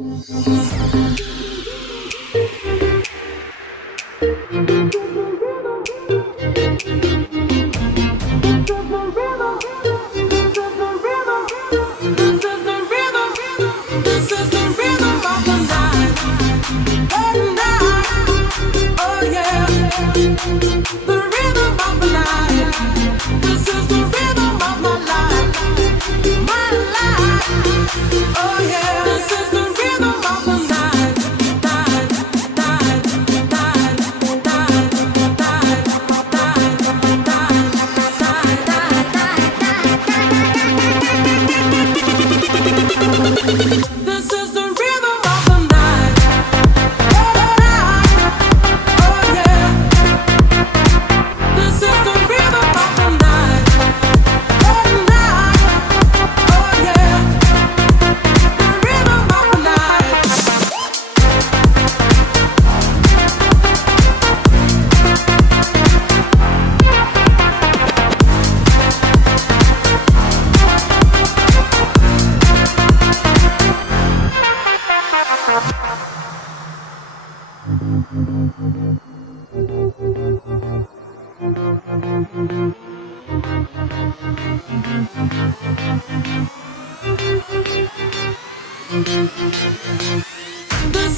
This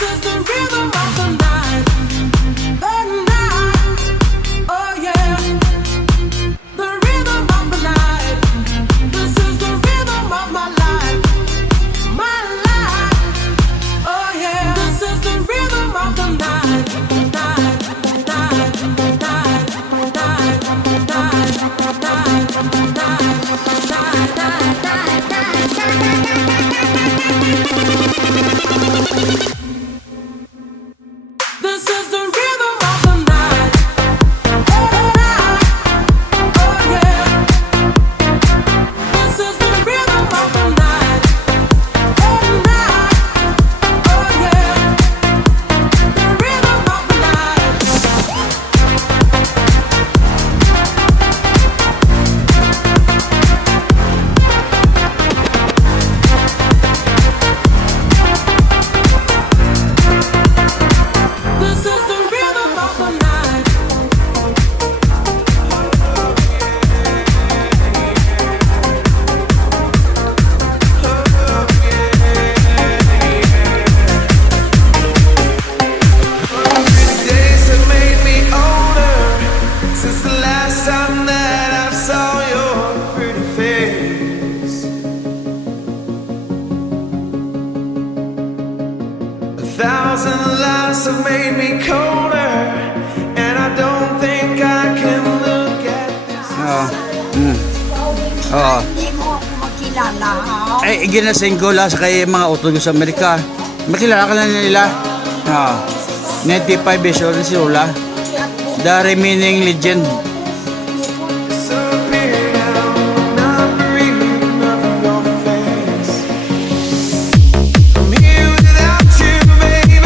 is the rhythm of the night. The night. Oh yeah. The rhythm of the night. This is the rhythm of my life. My life. Oh yeah. This is the rhythm of the night. Night. Night. Night. Night. Night. This is the rhythm of the night. Oh yeah. This is the rhythm of the night. Oh yeah. The rhythm of the night. This is the rhythm of the night. Days have made me older since the last time that I saw your pretty face. 1,000 lies have made me colder, and I don't think I can look at this. Oo. Hindi mo ako makilala, ha? Ay, ginasing ko lang sa kay mga utol sa Amerika. Makilala ka na nila. 95 years old na si Lola. The remaining legend. Disappear now, not breathing of your face. I'm here without you, baby,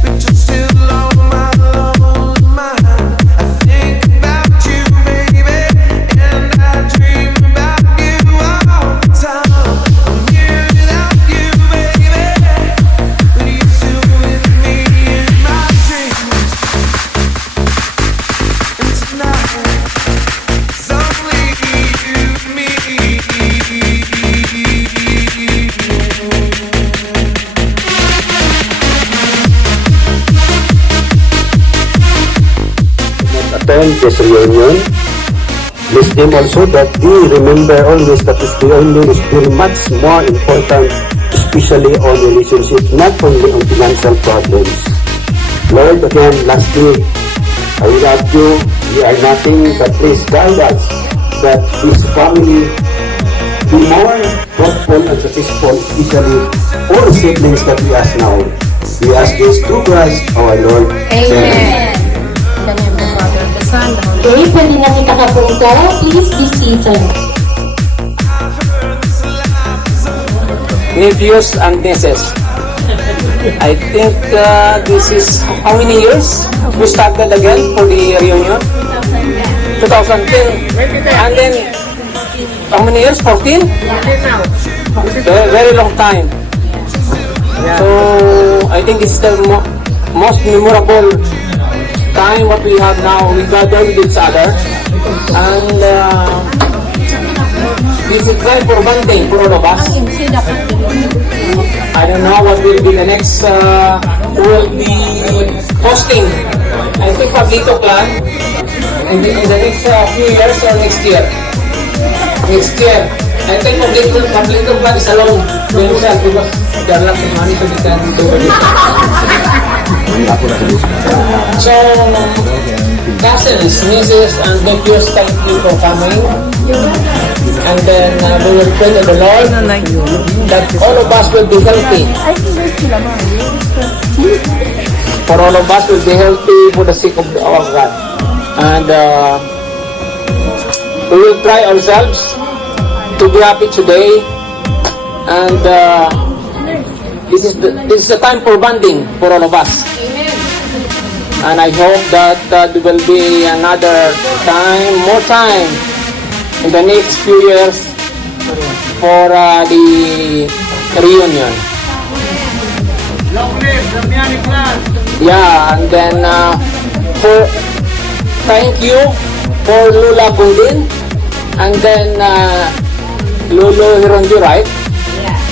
but you're still on my lonely mind. I think about you, baby, and I dream about you all the time. I'm here without you, baby, but you're still with me in my dreams. And tonight, it's only you and me. Attend this reunion. Miss them also that we remember always that this reunion is very much more important, especially on relationships, not only on financial problems. Lord, again, lastly, I love you. We are nothing, but please guide us that this family be more thoughtful and successful, especially all the siblings that we ask now. We ask this through Christ our Lord. Amen. In the name of the Father, the Son, the Holy Spirit. Okay, pwede na kita kapunta. Please be seated. Nephews and nieces. I think this is how many years we started again for the reunion? 2010. And then, how many years? 14? Very long time. So I think it's the most memorable time what we have now. We gather with each other, and this is time for bonding for all of us. I don't know what will be the next. Will be hosting. I think Pablito plan in the next few years or next year. Next year. I think Pablito plan is alone by himself because there are lots of money to be done to do it. So, cousins, nieces, and nephews, thank you for coming. And then we will pray to the Lord that all of us will be healthy. For all of us will be healthy for the sake of our God. And we will try ourselves to be happy today. And this is the time for bonding for all of us. And I hope that there will be another time, more time in the next few years for the reunion. Yeah, and then thank you for Lula Bundin, and then Lolo Hironjo, right?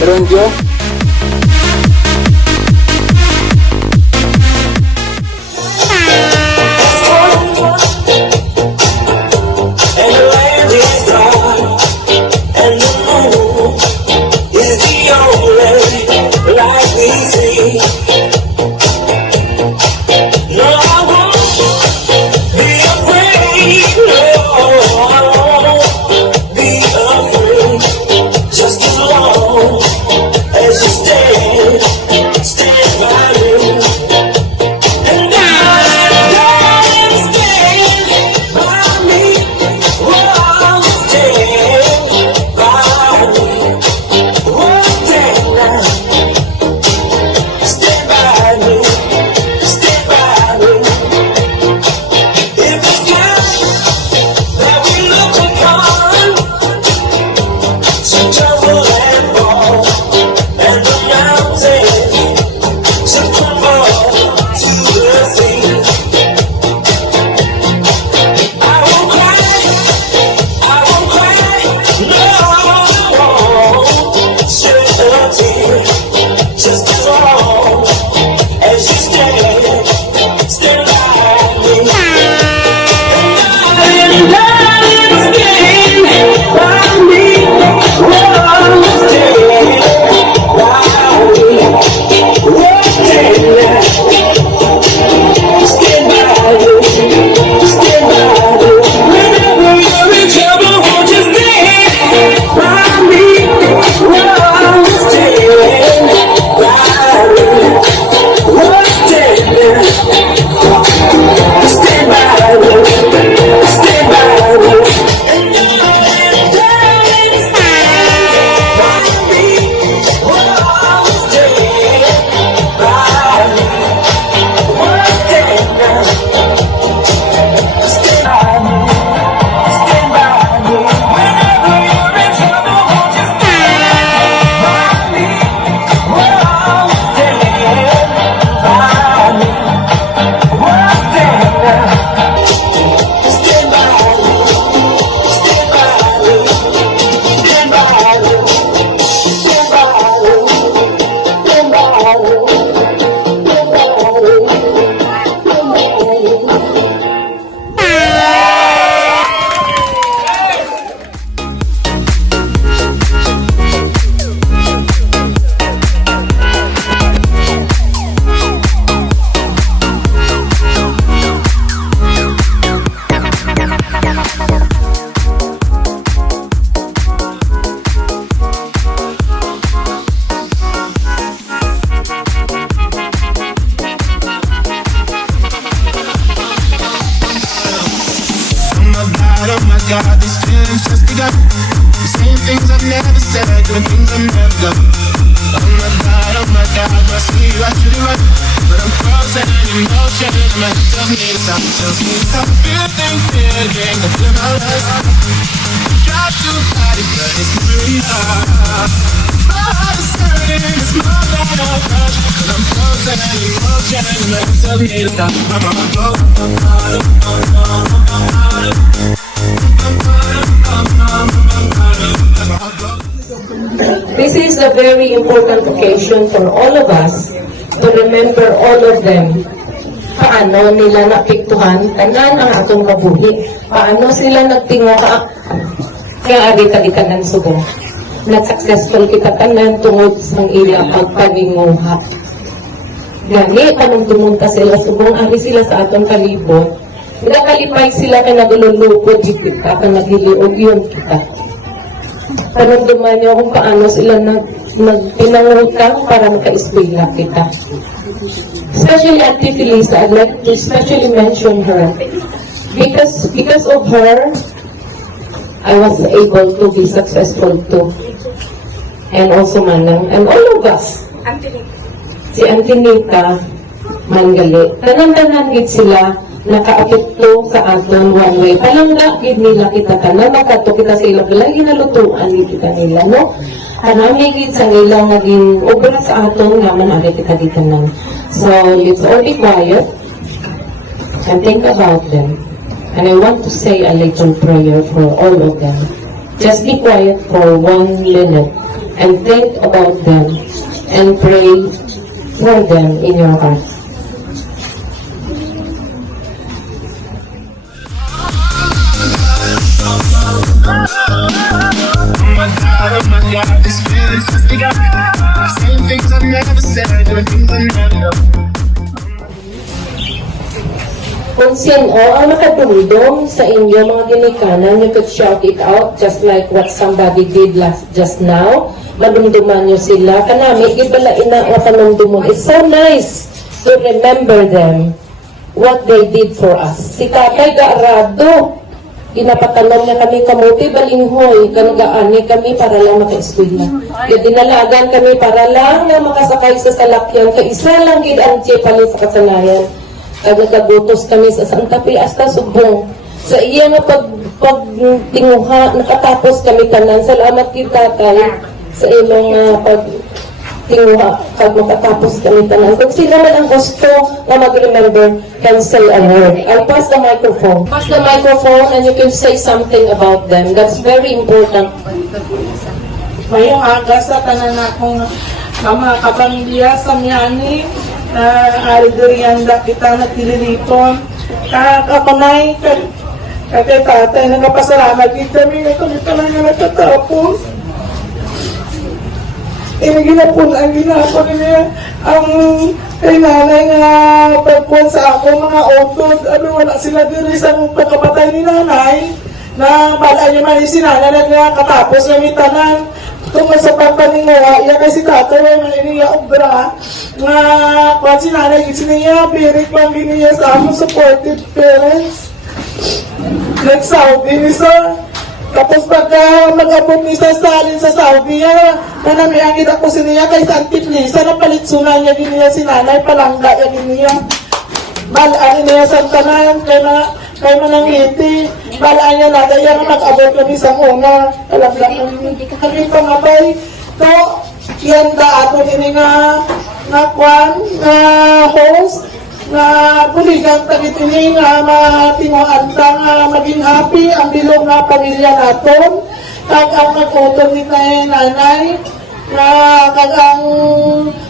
Hironjo. And the land is dark, and the moon is the only light we see. No, I won't be afraid. No, I won't be afraid. Just as long as you stand by me. And I stand by me. Oh, stand by me. Oh, stand now. Stand by me. Stand by me. If the sky that we look upon should tumble and fall, and the mountains should crumble to the sea, I won't cry, I won't cry, no, I won't shed a tear, just as long as you stand by me. And I stand by me. Oh, stand by me. Oh, stand now. Stand by me. Stand by me. Whenever you're in trouble, won't you stand by me? Oh, stand by me. Oh, stand now. Stand by me. Stand by me. And I stand by me. Oh, stand by me. Oh, stand now. Stand by me. Stand by me. Whenever you're in trouble, won't you stand by me? Oh, stand by me. Oh, stand now. Stand by me. Stand by me. Stand by me. Stand by me. Stand by me. Oh my God, these feelings just begun. Saying things I've never said, doing things I've never done. Oh my God, I see you, I should have run. But I'm frozen in emotion, my head tells me to stop. Tells me to stop feeling, I feel my life. Try to hide it, but it's really hard. My heart is hurting, it's more than a This is a very important occasion for all of us to remember all of them. Paano nila napiktuhan tanan ang atong kabuhi? Paano sila nagtingo nga arita kita ng subong? Nag-successful kita tanan tungod sa ilang pagpaninguha. Gani, panungtumunta sila subong, ari sila sa atong kalibot. Nakalipay sila kay nagululupod kita, kay naghiliog yun kita. Panunduman niyo kung paano sila nagpinangutang para maka-eskwela kita. Especially Auntie Felisa, I'd like to especially mention her. Because of her, I was able to be successful too. And also Manang, and all of us. Si Auntie Nita, Manggali. Tanan-tanan gid sila nakaapekto sa aton one way. Palangga gid nila kita tanan, nakato kita sa ilang lagi nalutuan gid kita nila, no? Hanami gid sa ilang naging obra sa aton nga man ari kita dito nang. So let's all be quiet and think about them. And I want to say a little prayer for all of them. Just be quiet for 1 minute and think about them and pray for them in your heart. Oh my God, this feeling's just begun. Saying things I've never said, doing things I've never done. Kung sino ang nakadumdum sa inyo mga ginikanan, you could shout it out just like what somebody did just now. Madumduman nyo sila. Kanami, ibala ina ang kanumdumon. It's so nice to remember them, what they did for us. Si Tatay Gaarado, ginapatalong niya kami kamuti, balinghoy, kanagaani kami para lang maka-eskwela. Dinalagan kami para lang na makasakay sa salakyan. Kaisa lang gid ang palin sa kasanayan. Kag nagabutos kami sa Santa Fe hasta Subong. Sa iya nga pagtinguha, nakatapos kami tanan. Salamat kay Tatay sa imong pagtinguha. Kag makatapos kami tanan. Kung sila man ang gusto na mag-remember, can say a word. I'll pass the microphone. Pass the microphone and you can say something about them. That's very important. Mayong aga sa tanan akong mga kapamilya sa miyani na alidorianda kita nagtililipon. Ako na'y kay tatay nagpasalamat kita kami na ito na nga natatapos. Ginapon ang ginapon niya ang kay nanay nga pagpuan sa ako mga otod. Wala sila diri sa pagkapatay ni nanay na bala niya man si nanay nga katapos ng itanan. Tungkol sa pagpaningawa, iya kasi tatay na iniya obra nga kung si nanay kasi niya, birik lang niya sa among supportive parents. Nag-Saudi ni sa tapos pagka mag-abot ni sa Stalin sa Saudi nanamiangit ako si niya kay Auntie Felisa na palitsunan niya din niya si nanay palangga yan niya balaan niya sa tanan kay manangiti balaan niya na dahil nag-abot kami sa una alam kami pangabay to yan da ato ini nga kwan na host na buligang tagit ini nga matinguan nga maging happy ang bilog nga pamilya naton kag ang nag-utong ni nanay na kag ang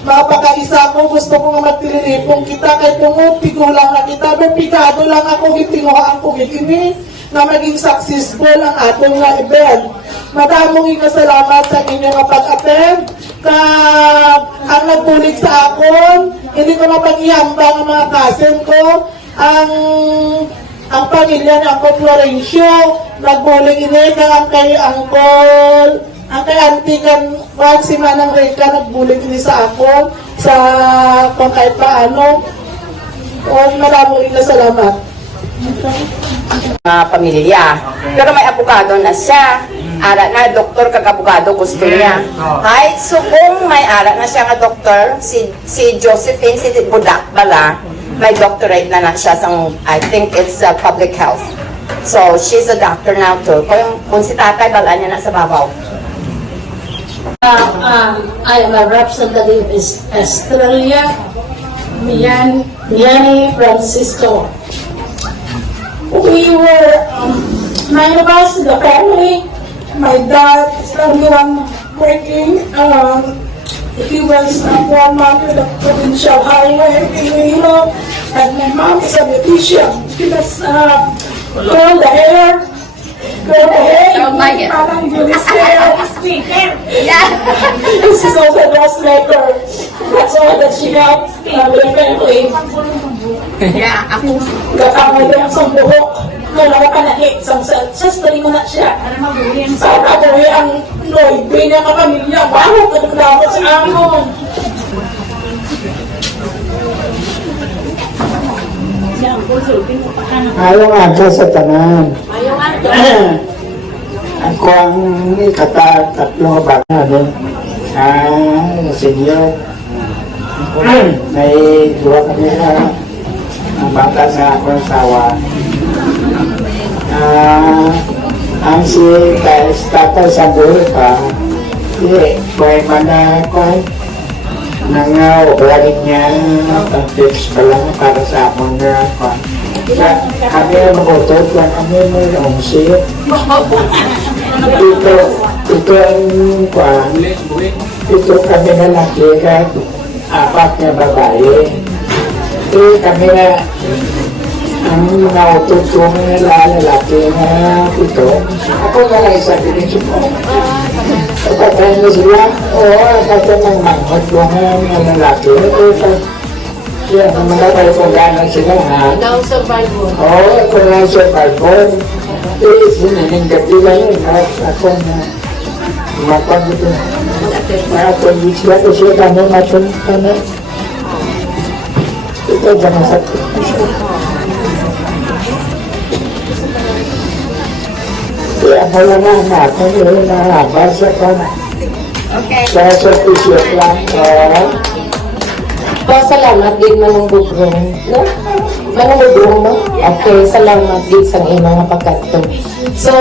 mapakaisa ko gusto ko nga magtililipong kita kay tungod tigulang na kita pikado lang ako gitinguhaan ko gini na maging successful ang atong nga event. Madamong salamat sa inyo nga pag-attend kag ang nagbulig sa akon hindi ko mapag-ihambang ang mga cousin ko ang pamilya ni Uncle Florencio nagbulig ini kag ang kay Uncle ang kay Auntie kan si Manang Reka nagbulig ini sa ako sa kung kahit paano maraming salamat. Pamilya. Pero may abogado na siya. Ara na, doktor kag abogado gusto niya. Kahit kung may ara na siya nga doktor, si Josephine, si Budak Bala, may doctorate na siya sa, I think it's public health. So, she's a doctor now too. Kung si tatay, bala niya na sa babaw. I am a representative of Australia Miani Francisco. We were 9 of us in the family. My dad is the only one working. He was a foreman with the provincial highway in Iloilo. And my mom is a beautician. She does curl the hair. Parang Julie's hair. This is also a dressmaker. That's all that she got with the family. Kakaway lang sa buhok. Wala ka na isang sastali mo na siya. Sa kabuhi ang Lloyd, binya ka pamilya, bago ka naglabo sa amon. Ayaw nga sa tanan. Ako ang tatlong bata doon. Senior. May dua kami ang bata sa akong asawa. Ang si tatay sa buhay pa, kaya man na nangawarin niya ang tips pa lang para sa akong na kami ang mag-utod lang kami may umsi. Ito ang ito kami na laki at 4 na babae. Ito kami na ang nautod ko na lalaki na ito. Ako na lang isa pinisip ko. Pagkakain na sila, kasi ng manghot ko na lalaki. Kaya naman tayo kung gano'n sila ha. Now survival. Kung na survival. Sinaninggat nila yun. Ako na umapan dito. Mga sila kasi kami matun. Ito dyan sa kaya wala na ako yun basa ko na. Sa certificate lang. Salamat din manunggugrong. No? Manunggugrong mo? Okay, salamat din sa inyong pagkatong. So,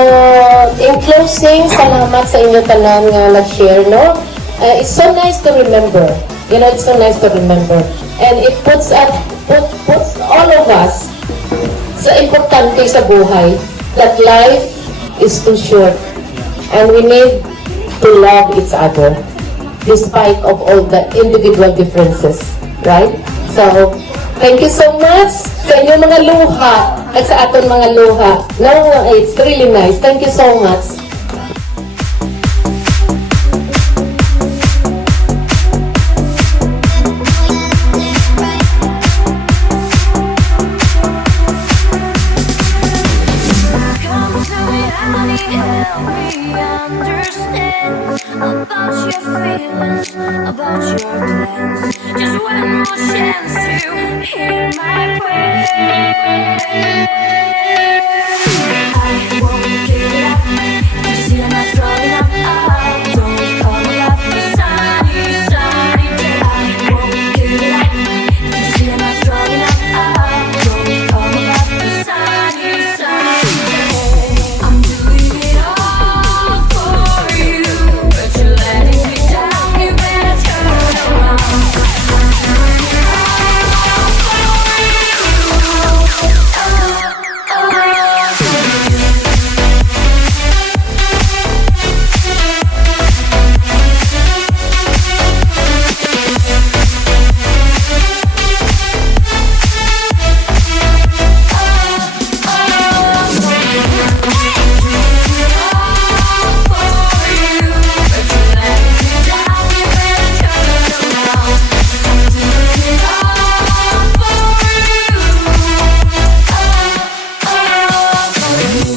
in closing, salamat sa inyo tanan nga nag-share, no? It's so nice to remember. You know, it's so nice to remember. And it puts all of us sa importante sa buhay that life is too short and we need to love each other despite of all the individual differences, right? So, thank you so much sa inyong mga luha at sa aton mga luha. No, it's really nice. Thank you so much. About your plans, just one more chance to hear my prayer. I won't give it up. Did you see I'm not strong enough? Oh, don't come up for sunny day. I won't give it up. Did you see I'm not strong enough? Oh, don't come up for sunny day. I'm doing it all for you, but you're letting me down. You better turn around. I'm doing it all for you.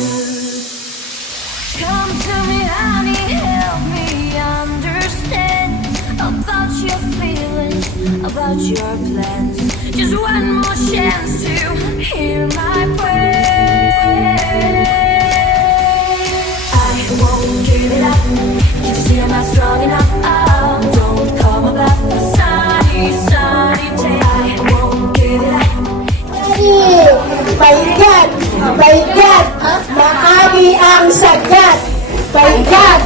Come to me, honey, help me understand about your feelings, about your plans. Just one more chance to hear my prayer. I won't give it up. Did you see I'm not strong enough? Oh, don't come about the sunny day. I won't give it up. Paigat, maagi ang sagat. Paigat,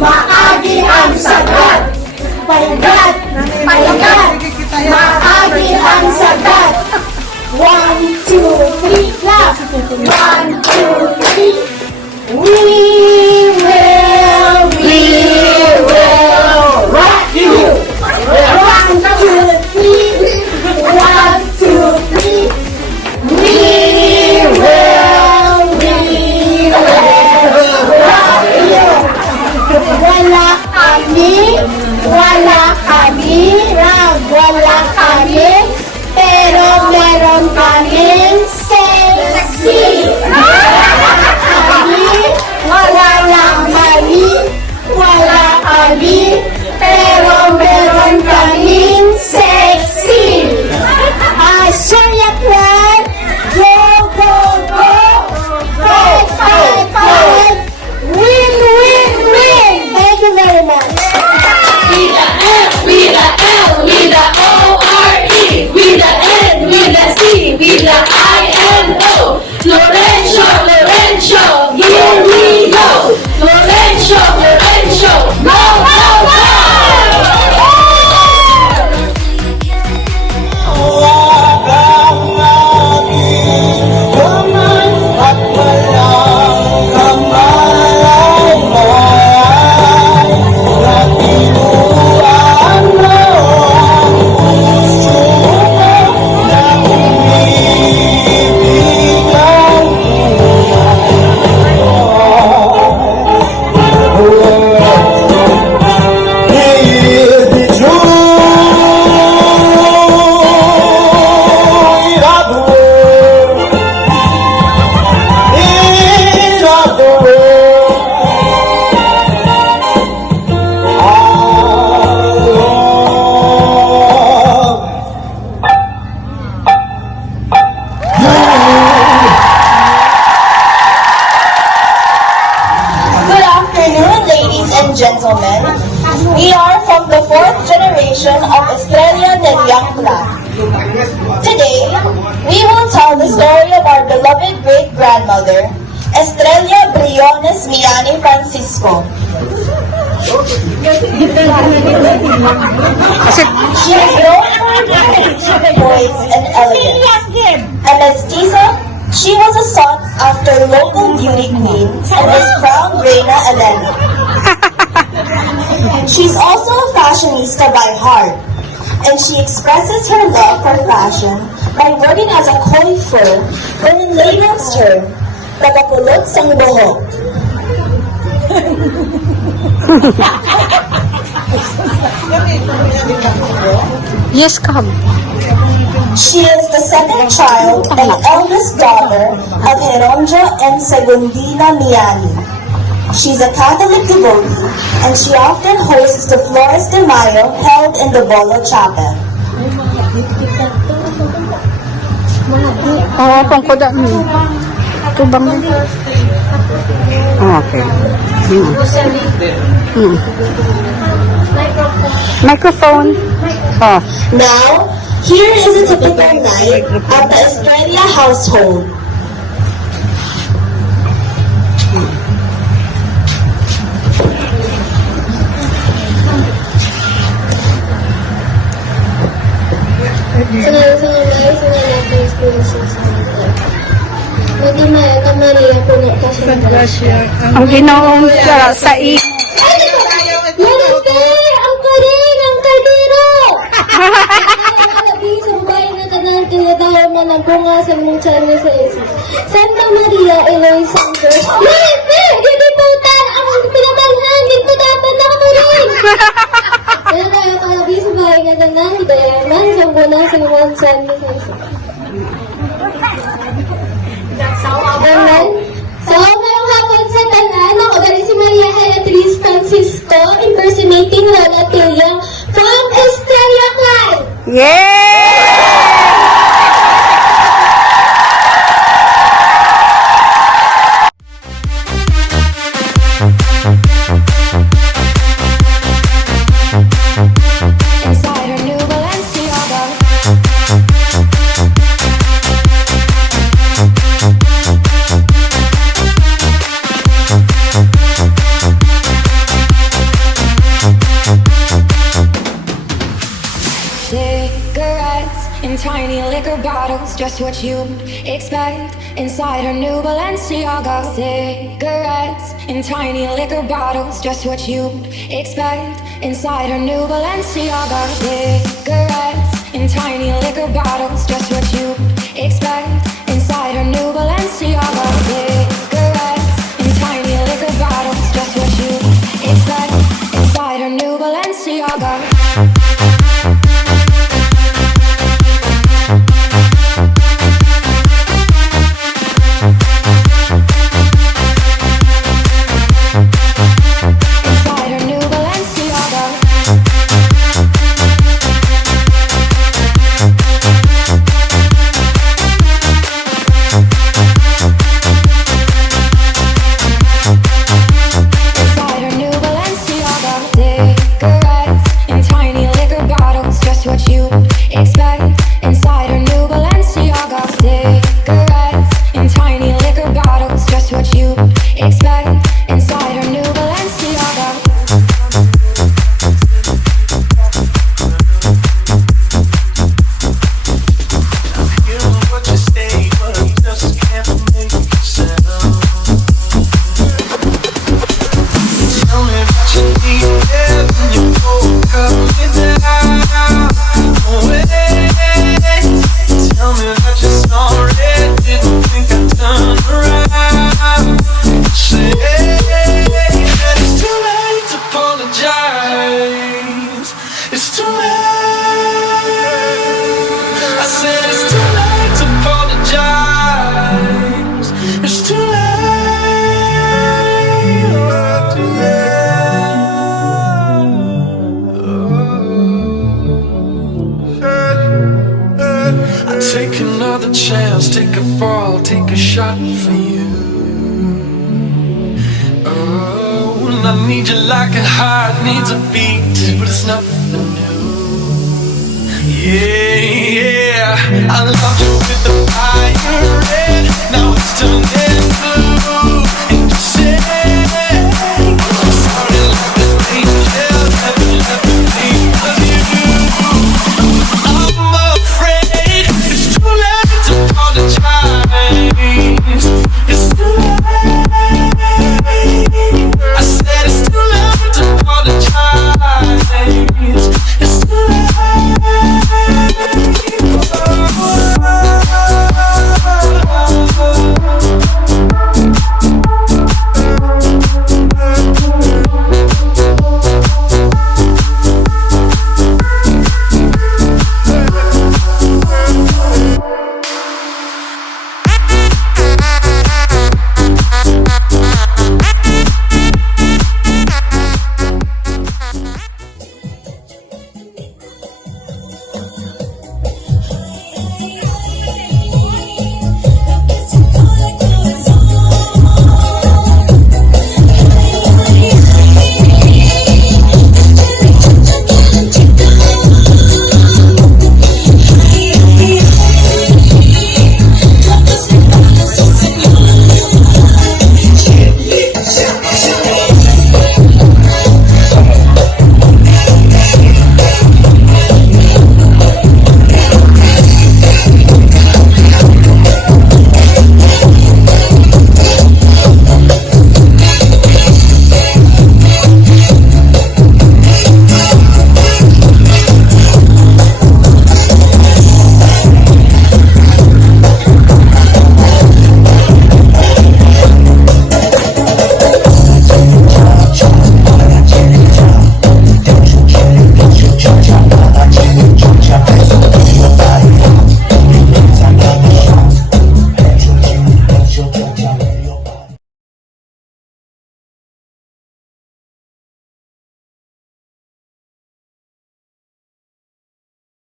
maagi ang sagat. Paigat, Maagi ang sagat. 1, 2, 3, clap. 1, 2, 3. We will rock you. 1, 2, 3. 1, 2, 3. We will rock you. Wala kami, pero meron kaming sexy. Wala kami, pero meron kaming sexy. Share plan, go, go, go, fight, fight, fight, win, win, win. Thank you very much. With the F, with the L, with the O-R-E, with the N, with the C, with the I-N-O. Lorenzo, Lorenzo, here we go. Lorenzo, Lorenzo, go, go, go! Good afternoon, ladies and gentlemen. We are from the 4th generation of Estrella del Yangla. Today, we will tell the story of our beloved great-grandmother, Estrella Briones Miani Francisco. She is known for her courage, poise, and elegance. A mestiza, she was a sought-after local beauty queen and was crowned Reina Elena. She's also a fashionista by heart, and she expresses her love for fashion by working as a coiffeur, or in layman's term, tagapulot sang buhok. Yes, come. She is the second child and eldest daughter of Heronjo and Segundina Miani. She's a Catholic devotee, and she often hosts the Flores de Mayo held in the Bolo Chapel. Oo, kung kuda mo. Tubang mo. Okay. Microphone. Oh. Now, here is a typical night of the Estrella household. Ang ginoong sa iyo. Marite! Ang karin! Ang kaldero! Sumbay na tanan tinatawa man ang bunga sa mong channel sa isis. Santa Maria Eloisa Santos. Marite! Diliputan! Ang pinamalhan! Diputatan na mo rin! Kaya kaya kalabi sumbay na tanan dayaman sa bunga sa mong channel sa isis. Amen. So, ngayong hapon sa tanan, ako galing si Maria Beatriz Francisco impersonating Lola Tilyang from Estrella Clan. Inside her new Balenciaga. Cigarettes in tiny liquor bottles, just what you'd expect inside her new Balenciaga. Cigarettes in tiny liquor bottles, just what you'd expect inside her new Balenciaga. Cigarettes in tiny liquor bottles, just what you'd expect inside her new Balenciaga. Cigarettes in tiny liquor bottles, just what you'd expect inside her new Balenciaga. Inside her new Balenciaga. Inside her new Balenciaga. Cigarettes in tiny liquor bottles, just what you expect inside her new Balenciaga. Cigarettes in tiny liquor bottles, just what you expect inside her new Balenciaga. What you say, but you just can't make it sound. Tell me that you need it when you woke up without wait. Tell me that you're sorry, didn't think I'd turn around. Say that it's too late to apologize. It's too late. I said it's too late to apologize. It's too late. I take another chance, take a fall, take a shot for you. Oh, and I need you like a heart needs a beat, but it's nothing new. Yeah, I loved you with the fire red, now it's turned into blue.